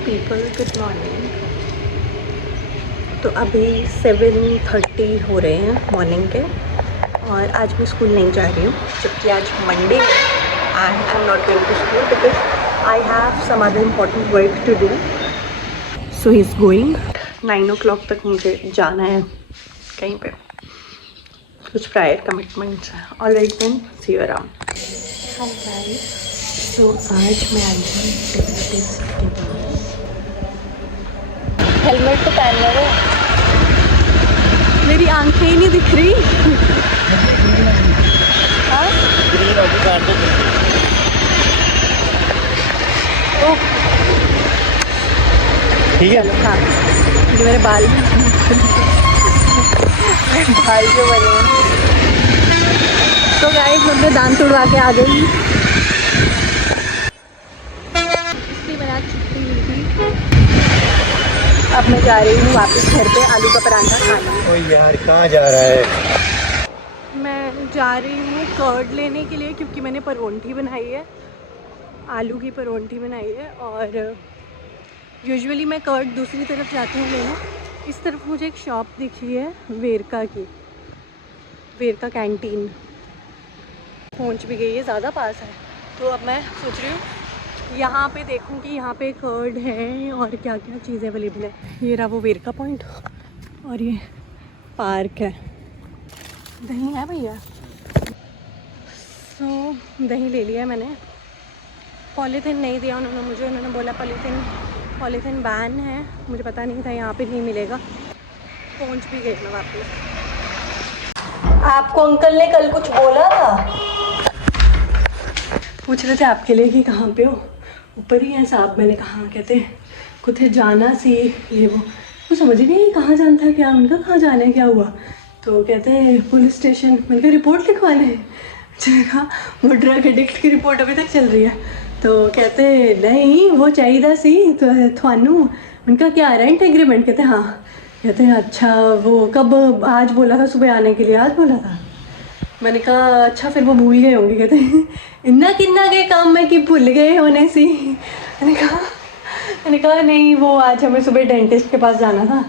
People, good morning. तो अभी 7:30 हो रहे हैं मॉर्निंग के और आज मैं स्कूल नहीं जा रही हूँ, जबकि आज मंडे है and I am not going to school because I have some other important work to do. So he is going. 9 o'clock तक मुझे जाना है कहीं पे, कुछ प्रायर कमिटमेंट्स हैं। Alright then, see you around. Hi guys, तो आज मैं आई हूँ डेंटिस्ट के पास। हेलमेट तो पहन लो। मेरी आंखें ही नहीं दिख रही। हाँ ठीक है। हाँ, जो मेरे बाल बाल जो बने हैं। तो गाइस मैं अपने दांत तुड़वा के आ गई, इसलिए मैंने आज छुट्टी ली थी। अब मैं जा रही हूँ वापस घर पे आलू का पराठा खाने। ओए यार कहाँ जा रहा है? मैं जा रही हूँ कर्ड लेने के लिए, क्योंकि मैंने परोंठी बनाई है, आलू की परोंठी बनाई है। और यूजुअली मैं कर्ड दूसरी तरफ जाती हूँ लेने। इस तरफ मुझे एक शॉप दिखी है वेरका की, वेरका कैंटीन। पहुँच भी गई है, ज़्यादा पास है। तो अब मैं सोच रही हूँ यहाँ पे देखूँ कि यहाँ पे कर्ड है और क्या क्या चीज़ें अवेलेबल है। ये रहा वो वेरका पॉइंट और ये पार्क है। दही है भैया? सो दही ले लिया मैंने। पॉलीथीन नहीं दिया उन्होंने मुझे, उन्होंने बोला पॉलीथीन बैन है। मुझे पता नहीं था यहाँ पे नहीं मिलेगा। पहुँच भी गई मैं वापस। आपको अंकल ने कल कुछ बोला था? पूछ रहे थे आपके लिए कि कहाँ पे हो। ऊपर ही है साहब। मैंने कहा, कहते कुछ जाना सी ये वो समझ ही नहीं कहाँ जाना था क्या। उनका कहाँ जाना है, क्या हुआ? तो कहते हैं पुलिस स्टेशन। मैंने कहा रिपोर्ट लिखवाने हैं। मैंने कहा वो ड्रग एडिक्ट की रिपोर्ट अभी तक चल रही है। तो कहते नहीं वो चाहिए सी तो थानू। उनका क्या रेंट एग्रीमेंट? कहते हाँ। कहते हैं अच्छा वो कब? आज बोला था सुबह आने के लिए। आज बोला था? मैंने कहा अच्छा फिर वो भूल गए होंगे। कहते हैं इन्ना किन्ना के काम में कि भूल गए होने सी। मैंने कहा नहीं वो आज हमें सुबह डेंटिस्ट के पास जाना था।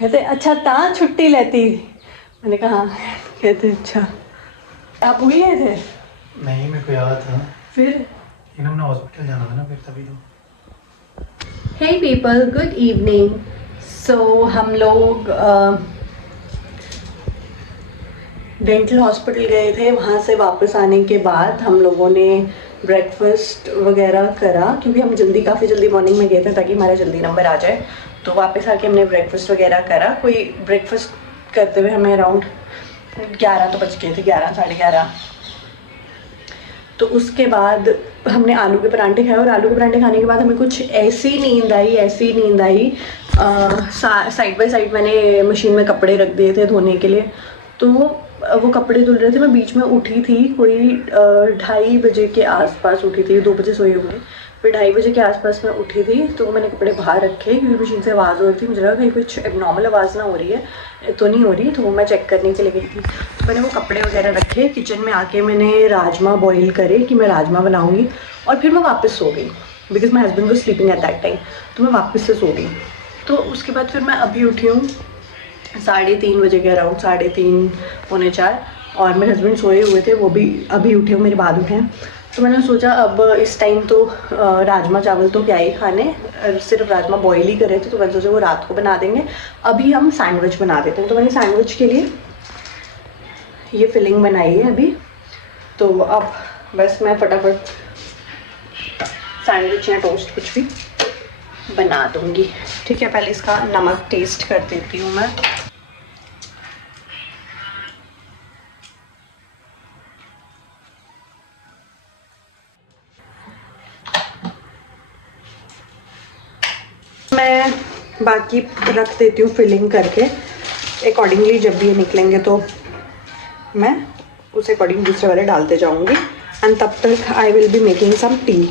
कहते अच्छा ता छुट्टी लेती? मैंने कहा हाँ। कहते अच्छा आप भूल गए थे? नहीं मेरे को याद था। फिर हमने हॉस्पिटल जाना था ना, फिर तभी तो। Hey people, good evening. सो हम लोग डेंटल हॉस्पिटल गए थे। वहाँ से वापस आने के बाद हम लोगों ने ब्रेकफास्ट वगैरह करा, क्योंकि हम काफ़ी जल्दी मॉर्निंग में गए थे ताकि हमारा जल्दी नंबर आ जाए। तो वापस आके हमने ब्रेकफास्ट वगैरह करा। कोई ब्रेकफास्ट करते हुए हमें अराउंड 11 तो बज गए थे, 11 साढ़े 11। तो उसके बाद हमने आलू के परांठे खाए और आलू के परांठे खाने के बाद हमें कुछ ऐसी नींद आई। साइड बाय साइड मैंने मशीन में कपड़े रख दिए थे धोने के लिए। तो वो कपड़े धुल रहे थे। मैं बीच में उठी थी, कोई 2:30 बजे के आसपास उठी थी। 2 बजे सोई होंगी, फिर 2:30 बजे के आसपास मैं उठी थी। तो मैंने कपड़े बाहर रखे क्योंकि मशीन से आवाज़ हो रही थी। मुझे लगा कहीं कुछ एबनॉर्मल आवाज़ ना हो रही है तो नहीं हो रही, तो वो मैं चेक करने के लिए गई थी। तो मैंने वो कपड़े वगैरह रखे। किचन में आके मैंने राजमा बॉईल करे कि मैं राजमा बनाऊँगी, और फिर मैं वापस सो गई because my husband was sleeping at that time. तो मैं वापस से सो गई। तो उसके बाद फिर मैं अभी उठी हूँ 3:30 बजे के अराउंड, 3:30 पौने 4। और मेरे हस्बैंड सोए हुए थे, वो भी अभी उठे, मेरे बाद उठे हैं। तो मैंने सोचा अब इस टाइम तो राजमा चावल तो क्या ही खाने, सिर्फ राजमा बॉईल ही करे थे। तो मैंने सोचा वो रात को बना देंगे, अभी हम सैंडविच बना देते हैं। तो मैंने सैंडविच के लिए ये फिलिंग बनाई है अभी। तो अब बस मैं फटाफट सैंडविच या टोस्ट कुछ भी बना दूँगी। ठीक है, पहले इसका नमक टेस्ट कर देती हूँ मैं। मैं बाकी रख देती हूँ फिलिंग करके अकॉर्डिंगली। जब भी ये निकलेंगे तो मैं उस अकॉर्डिंग दूसरे वाले डालते जाऊँगी। एंड तब तक I will be making some tea.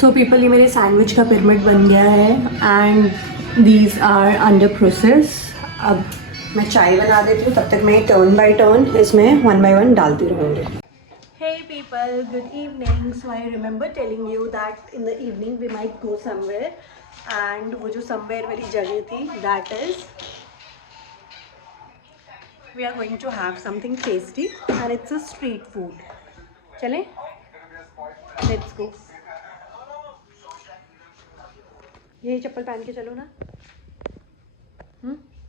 So people, ये मेरे सैंडविच का पिरामिड बन गया है and these are under process. अब मैं चाय बना देती हूँ, तब तक मैं टर्न बाय टर्न इसमें 1 by 1 डालती रहूँगी। Hey people, Well, good evening. So I remember telling you that in the evening we might go somewhere, and वो जो somewhere वाली जगह थी, that is we are going to have something tasty and it's a street food. चलें? Let's go. यही चप्पल पहन के चलो ना.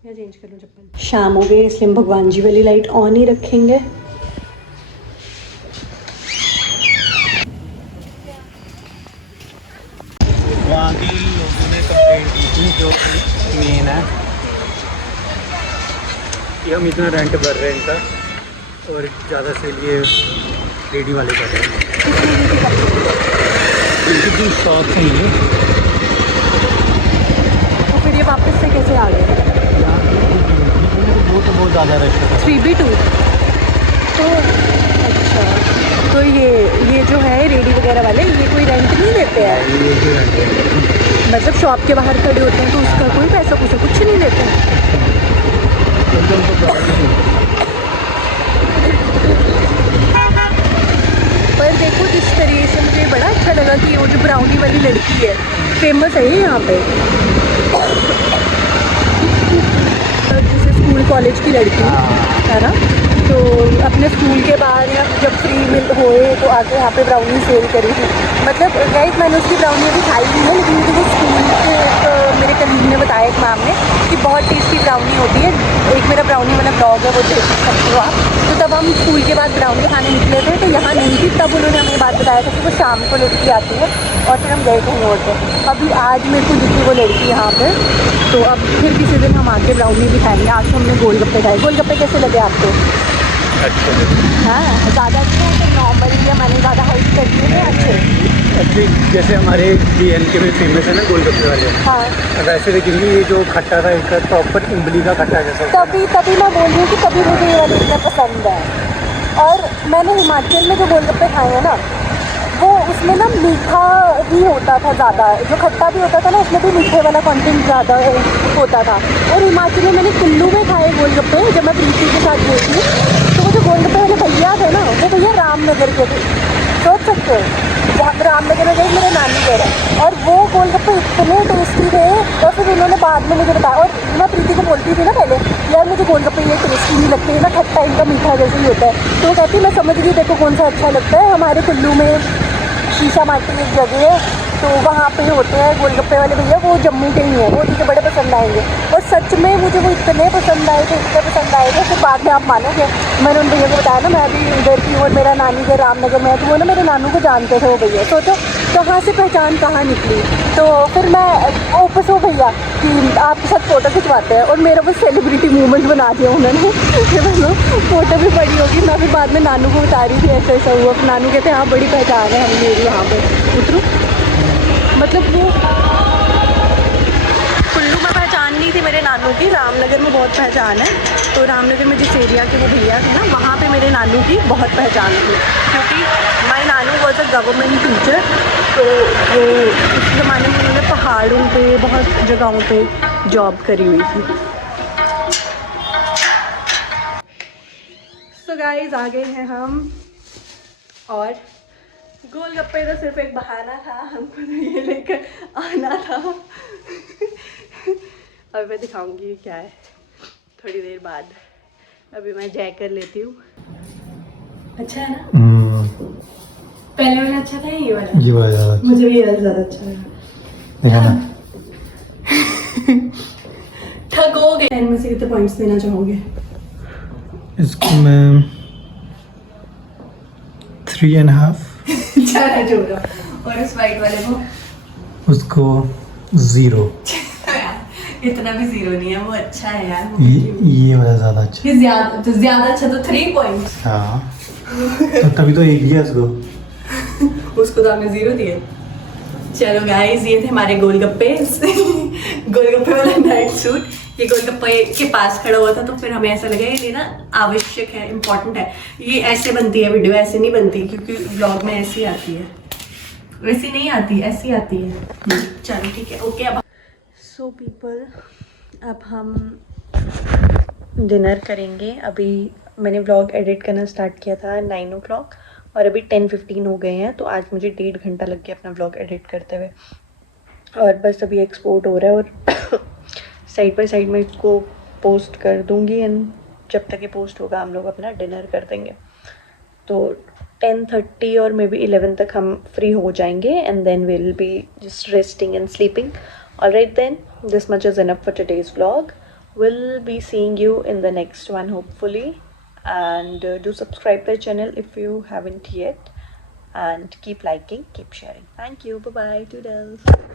या चेंज कर लूँ चप्पल. शाम हो गई इसलिए हम भगवान जी वाली लाइट ऑन ही रखेंगे. वहाँ की लोगों ने कंप्लेंट की थी जो मेन है कि हम इतना रेंट भर रहे हैं इनका और ज़्यादा से लिए रेडी वाले कर रहे हैं. इनकी शॉप है ये. तो फिर ये वापस से कैसे आ गए? वो तो बहुत ज़्यादा रश था. 3B2 तो अच्छा. तो ये जो है रेडी वगैरह वाले, ये कोई रेंट नहीं देते हैं? ये जो रेंट है मतलब शॉप के बाहर खड़े होते हैं तो उसका कोई पैसा कुछ नहीं लेते हैं? पर देखो जिस तरीके से मुझे बड़ा अच्छा लगा कि वो जो ब्राउनी वाली लड़की है फेमस है ये यहाँ पे. जैसे स्कूल कॉलेज की लड़की है ना, तो अपने स्कूल के बाहर या जब फ्री मिल होए तो आके यहाँ पे ब्राउनी सेल करी थी. मतलब गाइस मैंने उसकी ब्राउनी अभी खाई नहीं है, लेकिन मुझे वो स्कूल के मेरे कलीग ने बताया एक मैम ने कि बहुत टेस्टी ब्राउनी होती है. एक मेरा ब्राउनी वाला ब्लॉग है, वो देख सकते हो आप. तो तब हम स्कूल के बाद ब्राउनी खाने निकले थे तो यहाँ नहीं थी, तब उन्होंने हमें बात बताया था कि वो शाम को लड़की आती है और फिर हम गए कहीं और पे. अभी आज मेरे को दिखी वो लड़की यहाँ पर, तो अब फिर किसी दिन हम आके ब्राउनी भी खाएंगे. आज तो हमने गोलगप्पे खाए. गोलगप्पे कैसे लगे आपको? अच्छा. हाँ ज़्यादा अच्छे हैं तो नॉर्मल या मैंने ज़्यादा हाइट कर दिए थे अच्छे? एक्चुअली जैसे हमारे BNK में फेमस है ना गोलगप्पे वाले. हाँ वैसे देखेंगे ये जो खट्टा था इसका प्रॉपर इमली का खट्टा जैसा. तभी मैं बोल रही हूँ कि तभी मुझे ये वाले इतना पसंद है. और मैंने हिमाचल में जो गोलगप्पे खाए हैं ना, वो उसमें ना मीठा ही होता था ज़्यादा. जो खट्टा भी होता था ना उसमें भी मीठे वाला कंटेंट ज़्यादा होता था. और हिमाचल में मैंने कुल्लू में खाए गोलगप्पे जब मैं प्रीति के साथ गई थी. तो वो जो गोलगप्पे वाले भैया थे ना, वो भैया रामनगर के थे. सोच सकते हो जहाँ रामनगर में गई मेरे नानी घर है, और वो गोलगप्पे इतने टेस्टी थे. और फिर उन्होंने बाद में मुझे बताया, और मैं प्रीति को बोलती थी ना पहले यार मुझे गोलगप्पे ये टेस्टी नहीं लगते हैं ना, खट्टा इनका मीठा जैसे ही होता है. तो वो कहती मैं समझ गई देखो कौन सा अच्छा लगता है. हमारे कुल्लू में शीशा माटी एक जगह है, तो वहाँ पे होते हैं गोलगप्पे वाले भैया, वो जम्मू के ही हैं. वो तुझे बड़े पसंद आएंगे. और सच में मुझे वो इतने पसंद आए थे फिर बाद में आप मानोगे मैंने उन भैया को बताया ना मैं भी इधर की और मेरा नानी घर रामनगर में है, तो वो ना मेरे नानू को जानते थे वो भैया. सोचो कहाँ से पहचान कहाँ निकली. तो फिर मैं वापस हो भैया कि आपके साथ फ़ोटो खिंचवाते हैं, और मेरा वो सेलिब्रिटी मूवमेंट बना दिया उन्होंने. फ़ोटो भी बड़ी होगी. मैं फिर बाद में नानू को बता रही थी ऐसा ऐसा हुआ. फिर नानू कहते हैं हाँ बड़ी पहचान है हम मेरी यहाँ पर. उतरू मतलब वो कुल्लू में पहचान नहीं थी मेरे नानू की, रामनगर में बहुत पहचान है. तो रामनगर में जिस एरिया के वो भैया थे ना, वहाँ पे मेरे नानू की बहुत पहचान थी, क्योंकि my Nanu was a government teacher. तो वो उस ज़माने में उन्होंने पहाड़ों पे बहुत जगहों पे जॉब करी हुई थी. सो गाइस आ गए हैं हम, और गोलगप्पे तो सिर्फ एक बहाना था, हमको तो ये लेकर आना था. अब मैं दिखाऊंगी क्या है थोड़ी देर बाद. अभी मैं जय कर लेती हूँ. अच्छा है ना? पहले वाला अच्छा था ये वाला? ये वाला मुझे भी ये वाला ज़्यादा अच्छा लगा. देखा ना. ठग हो गए. 10 में से कितने पॉइंट्स देना चाहोगे? इसको मैं 3.5. चलो छोड़ो. और उस वाइट वाले को? उसको 0. इतना भी 0 नहीं है, वो अच्छा है यार. ये वाला ज़्यादा अच्छा. ये ज्यादा अच्छा तो 3 पॉइंट्स. हाँ तो तभी तो 1 दिया उसको. उसको तो हमने 0 दिए. चलो गाइस ये थे हमारे गोलगप्पे. गोलगप्पे वाला नाइट सूट. ये गोलगप्पे के पास खड़ा हुआ था तो फिर हमें ऐसा लगा ये लेना आवश्यक है, इम्पोर्टेंट है. ये ऐसे बनती है वीडियो, ऐसे नहीं बनती, क्योंकि व्लॉग में ऐसी आती है. वैसी नहीं आती, ऐसी आती है. चलो ठीक है, ओके. अब सो पीपल अब हम डिनर करेंगे. अभी मैंने व्लॉग एडिट करना स्टार्ट किया था 9 o'clock और अभी 10:15 हो गए हैं, तो आज मुझे 1.5 घंटा लग गया अपना व्लॉग एडिट करते हुए। और बस अभी एक्सपोर्ट हो रहा है और साइड बाय साइड में इसको पोस्ट कर दूँगी, एंड जब तक ये पोस्ट होगा हम लोग अपना डिनर कर देंगे। तो 10:30 और मे बी 11 तक हम फ्री हो जाएंगे, and then will be just resting and sleeping. Alright then, this much is enough for today's vlog. We'll be seeing you in the next one hopefully, and do subscribe the channel if you haven't yet, and keep liking, keep sharing. Thank you. Bye bye. Toodles.